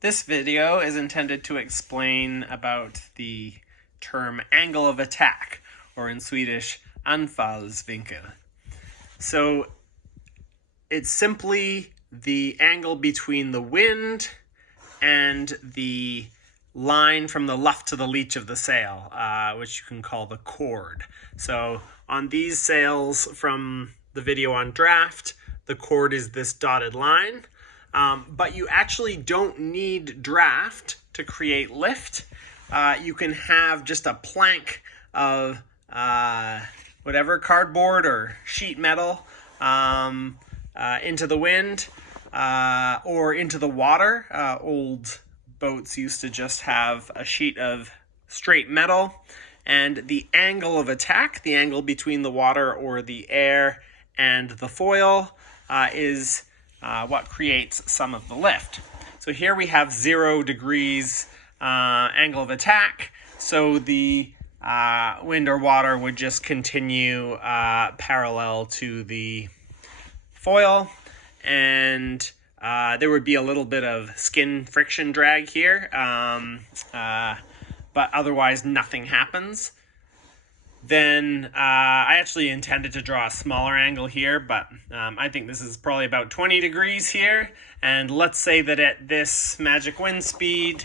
This video is intended to explain about the term angle of attack, or in Swedish, anfallsvinkel. So it's simply the angle between the wind and the line from the luft to the leach of the sail, which you can call the chord. So on these sails from the video on draft, the chord is this dotted line. But you actually don't need draft to create lift. You can have just a plank of whatever, cardboard or sheet metal into the wind or into the water. Old boats used to just have a sheet of straight metal, and the angle of attack, the angle between the water or the air and the foil, is what creates some of the lift. So here we have 0 degrees angle of attack, so the wind or water would just continue parallel to the foil, and there would be a little bit of skin friction drag here, but otherwise nothing happens. Then I actually intended to draw a smaller angle here, but I think this is probably about 20 degrees here. And let's say that at this magic wind speed,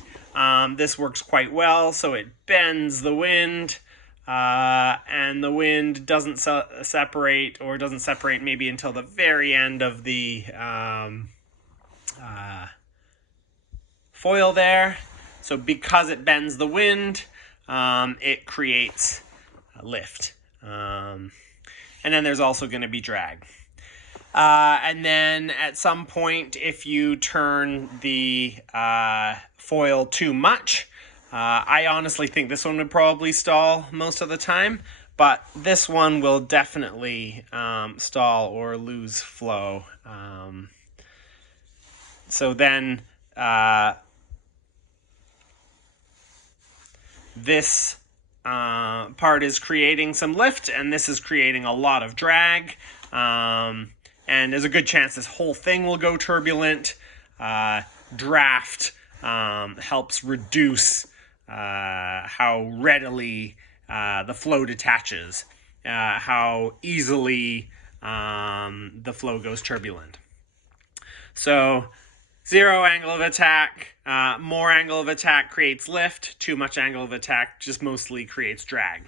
this works quite well. So it bends the wind, and the wind doesn't separate, or doesn't separate maybe until the very end of the foil there. So because it bends the wind, it creates lift. And then there's also going to be drag. And then at some point, if you turn the foil too much, I honestly think this one would probably stall most of the time, but this one will definitely stall or lose flow. So then this part is creating some lift, and this is creating a lot of drag, and there's a good chance this whole thing will go turbulent. Draft helps reduce how readily the flow detaches, how easily the flow goes turbulent. So 0 angle of attack, more angle of attack creates lift, too much angle of attack just mostly creates drag.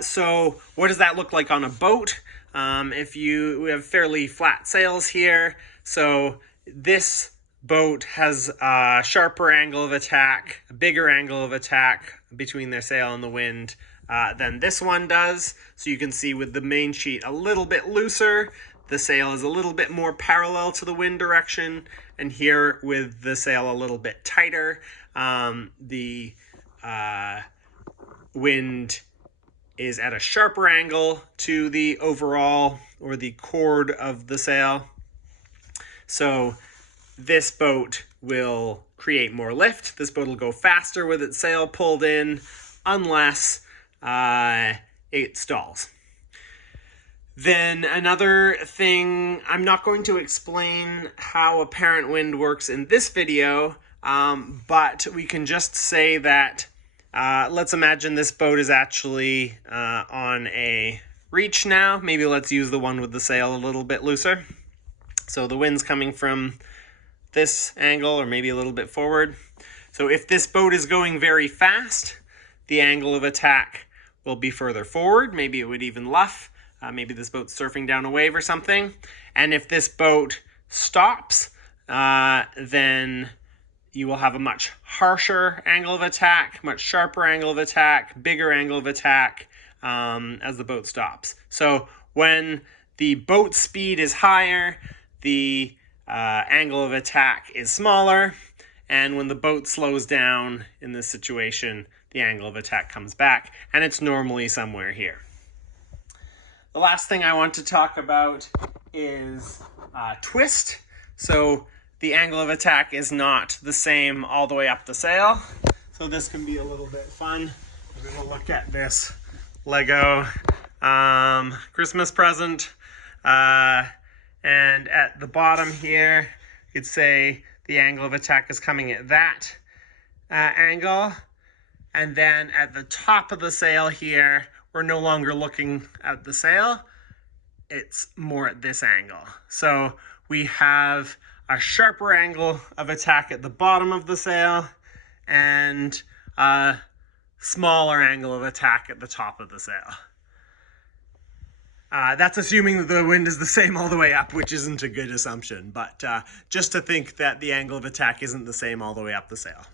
So what does that look like on a boat? We have fairly flat sails here, so this boat has a sharper angle of attack, a bigger angle of attack between their sail and the wind than this one does. So you can see with the main sheet a little bit looser, the sail is a little bit more parallel to the wind direction, and here with the sail a little bit tighter, the wind is at a sharper angle to the overall, or the chord of the sail. So this boat will create more lift. This boat will go faster with its sail pulled in, unless it stalls. Then another thing, I'm not going to explain how apparent wind works in this video, but we can just say that let's imagine this boat is actually on a reach now. Maybe let's use the one with the sail a little bit looser. So the wind's coming from this angle, or maybe a little bit forward. So if this boat is going very fast, the angle of attack will be further forward. Maybe it would even luff. Maybe this boat's surfing down a wave or something. And if this boat stops, then you will have a much harsher angle of attack, much sharper angle of attack, bigger angle of attack as the boat stops. So when the boat speed is higher, the angle of attack is smaller. And when the boat slows down in this situation, the angle of attack comes back, and it's normally somewhere here. The last thing I want to talk about is twist. So the angle of attack is not the same all the way up the sail. So this can be a little bit fun. We're going to look at this Lego Christmas present. And at the bottom here, you could say the angle of attack is coming at that angle. And then at the top of the sail here, we're no longer looking at the sail. It's more at this angle. So we have a sharper angle of attack at the bottom of the sail and a smaller angle of attack at the top of the sail. That's assuming that the wind is the same all the way up, which isn't a good assumption, but just to think that the angle of attack isn't the same all the way up the sail.